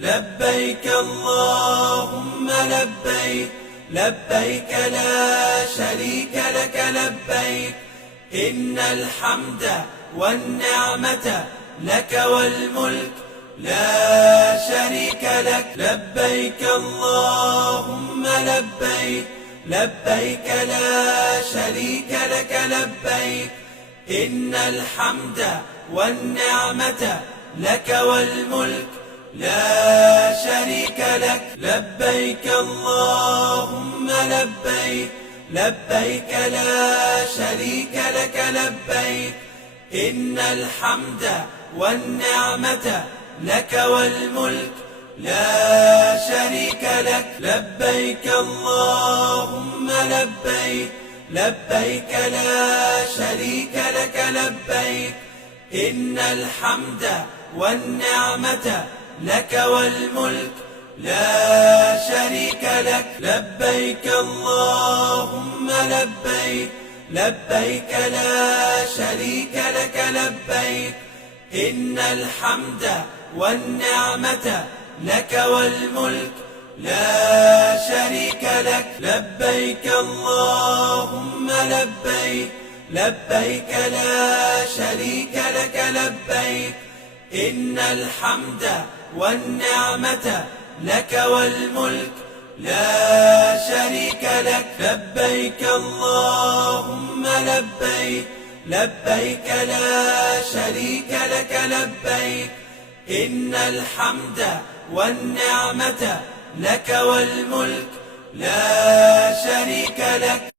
لبيك اللهم لبيك، لبيك لا شريك لك لبيك، إن الحمد والنعمة لك والملك لا شريك لك. لبيك اللهم لبيك، لبيك لا شريك لك لبيك، إن الحمد والنعمة لك والملك لا شريك لك. لبيك اللهم لبيك، لبيك لا شريك لك لبيك، إن الحمد والنعمة لك والملك لا شريك لك. لبيك اللهم لبيك، لبيك لا شريك لك لبيك، إن الحمد والنعمة لك والملك لا شريك لك. لبيك اللهم لبيك، لبيك لا شريك لك لبيك، إن الحمد والنعمة لك والملك لا شريك لك. لبيك اللهم لبيك، لبيك لا شريك لك لبيك، إن الحمد والنعمة لك والملك لا شريك لك. لبيك اللهم لبيك، لبيك لا شريك لك لبيك، إن الحمد والنعمة لك والملك لا شريك لك.